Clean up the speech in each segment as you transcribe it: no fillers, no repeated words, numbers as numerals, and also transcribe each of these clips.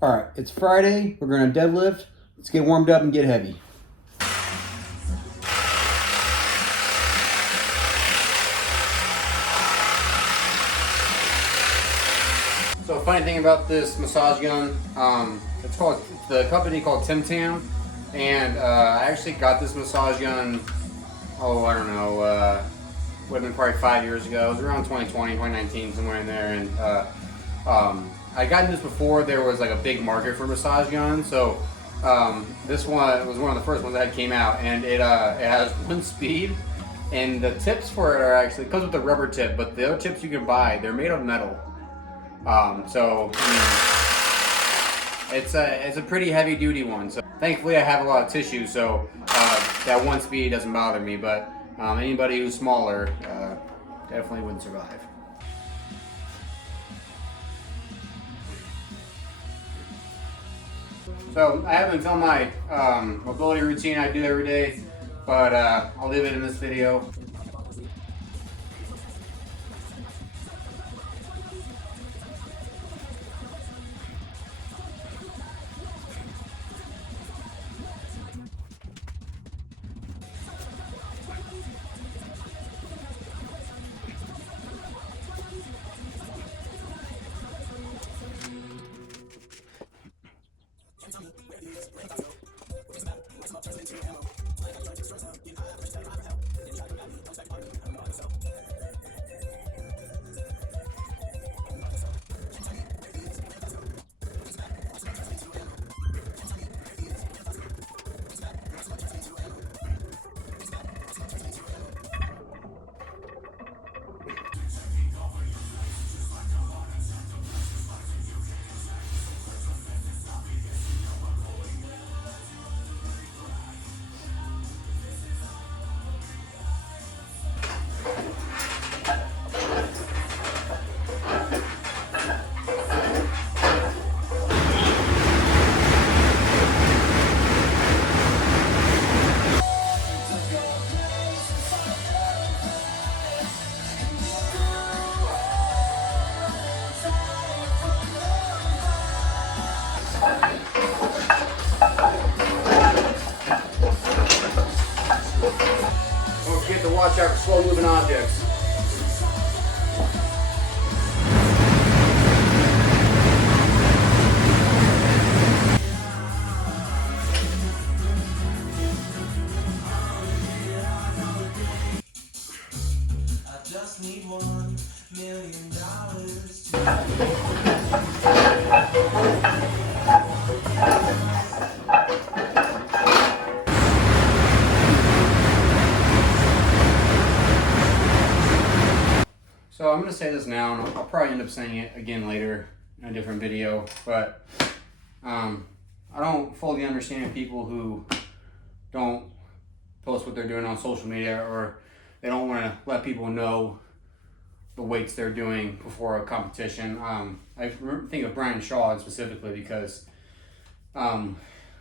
All right, it's Friday. We're going to deadlift. Let's get warmed up and get heavy. So funny thing about this massage gun, it's the company called Tim Tam, and I actually got this massage gun, I don't know, would have been probably 5 years ago. It was around 2020, 2019, somewhere in there, and I gotten this before there was like a big market for massage guns. So this one was one of the first ones that came out, and it has one speed, and the tips for it are actually, it comes with the rubber tip, but the other tips you can buy, they're made of metal. So I mean, it's a pretty heavy duty one. So thankfully I have a lot of tissue, so that one speed doesn't bother me. But anybody who's smaller definitely wouldn't survive. So I haven't filmed my mobility routine I do every day, but I'll leave it in this video. Don't forget to watch out for slow moving objects. I just need $1 million. So I'm going to say this now, and I'll probably end up saying it again later in a different video, but I don't fully understand people who don't post what they're doing on social media, or they don't want to let people know the weights they're doing before a competition. I think of Brian Shaw specifically because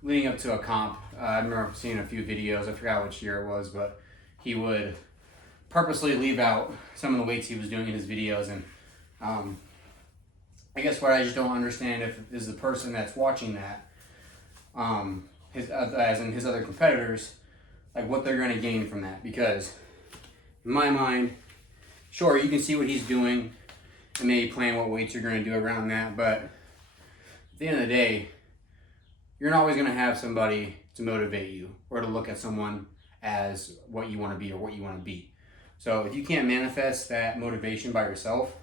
leading up to a comp, I remember seeing a few videos, I forgot which year it was, but he would purposely leave out some of the weights he was doing in his videos, and I guess what I just don't understand is the person that's watching that, as in his other competitors, like what they're going to gain from that. Because in my mind, sure, you can see what he's doing and maybe plan what weights you're going to do around that, but at the end of the day, you're not always going to have somebody to motivate you or to look at someone as what you want to be or what you want to beat. So if you can't manifest that motivation by yourself,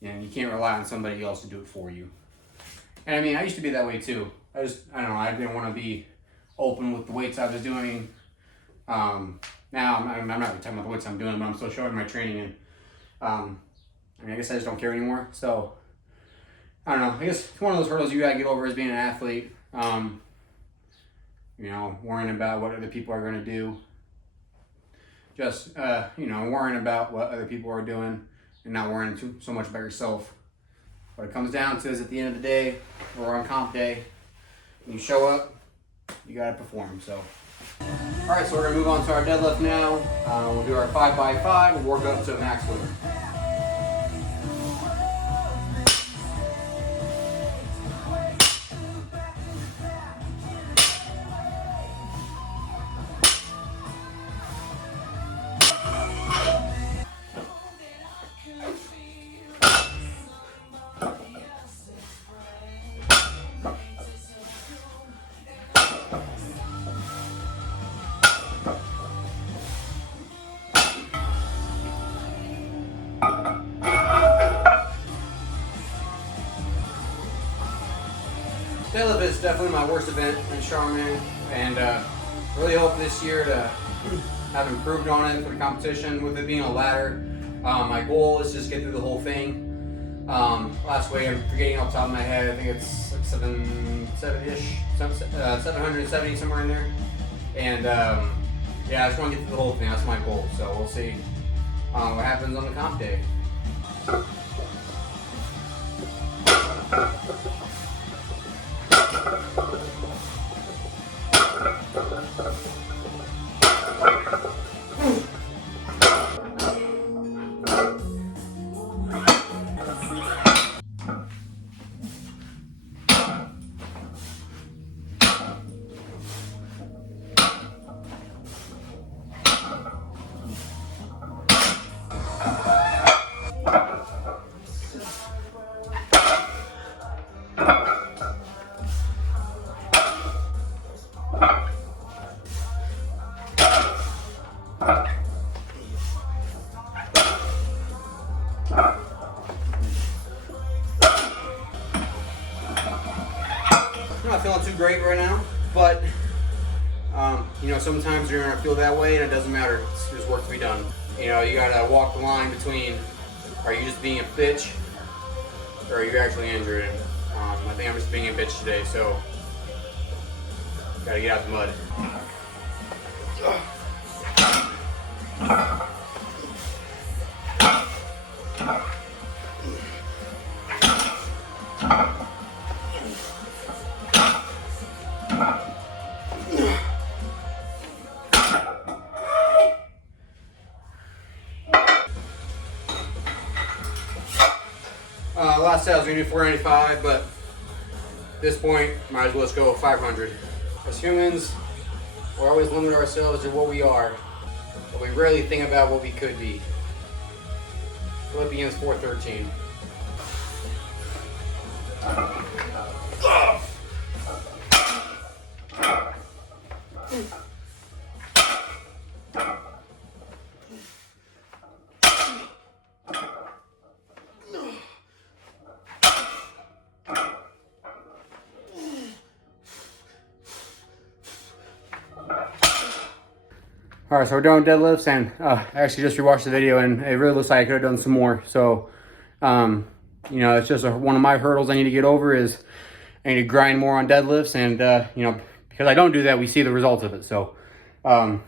you can't rely on somebody else to do it for you. And I mean, I used to be that way too. I don't know, I didn't want to be open with the weights I was doing. Now I'm not really talking about the weights I'm doing, but I'm still showing my training, and I mean, I guess I just don't care anymore. So I don't know, I guess it's one of those hurdles you gotta get over as being an athlete. Worrying about what other people are going to do. Just, worrying about what other people are doing and not worrying so much about yourself. What it comes down to is at the end of the day, or on comp day, when you show up, you got to perform. So, all right, so we're going to move on to our deadlift now. We'll do our 5x5. We'll work up to a max weight. Deadlift is definitely my worst event in strongman, and really hope this year to have improved on it for the competition. With it being a ladder, my goal is just get through the whole thing. Last week, I'm forgetting off the top of my head, I think it's like 770 somewhere in there. And yeah, I just want to get through the whole thing. That's my goal. So we'll see what happens on the comp day. I'm not feeling too great right now, but you know, sometimes you're gonna feel that way and it doesn't matter. There's work to be done. You know, you gotta walk the line between, are you just being a bitch or are you actually injured? And I think I'm just being a bitch today, so gotta get out the mud. Last set I was gonna do 495, but at this point, might as well just go 500. As humans, we're always limiting ourselves to what we are, but we rarely think about what we could be. Philippians 4:13. All right, so we're doing deadlifts, and I actually just rewatched the video, and it really looks like I could have done some more. So, you know, it's just one of my hurdles I need to get over is I need to grind more on deadlifts, and you know, because I don't do that, we see the results of it. So, we'll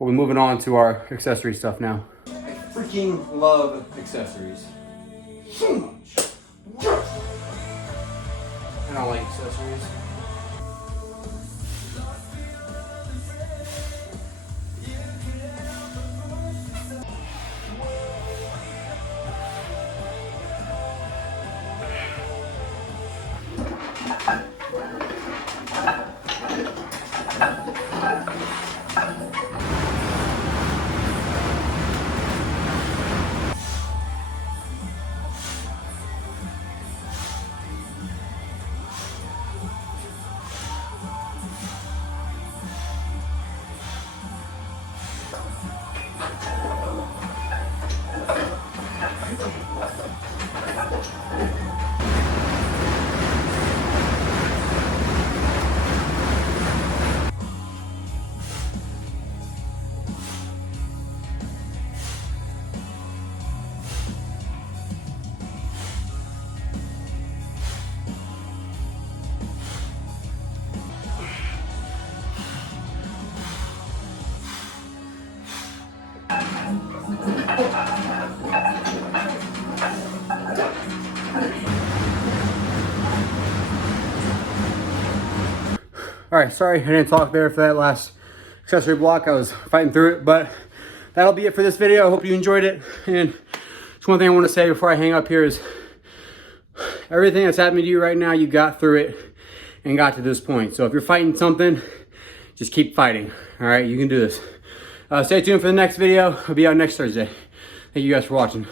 be moving on to our accessory stuff now. I freaking love accessories so much. I don't like accessories. All right, sorry I didn't talk there for that last accessory block. I was fighting through it, but that'll be it for this video. I hope you enjoyed it. And just one thing I want to say before I hang up here is everything that's happening to you right now, you got through it and got to this point. So if you're fighting something, just keep fighting. All right, you can do this. Stay tuned for the next video. I'll be out next Thursday. Thank you guys for watching.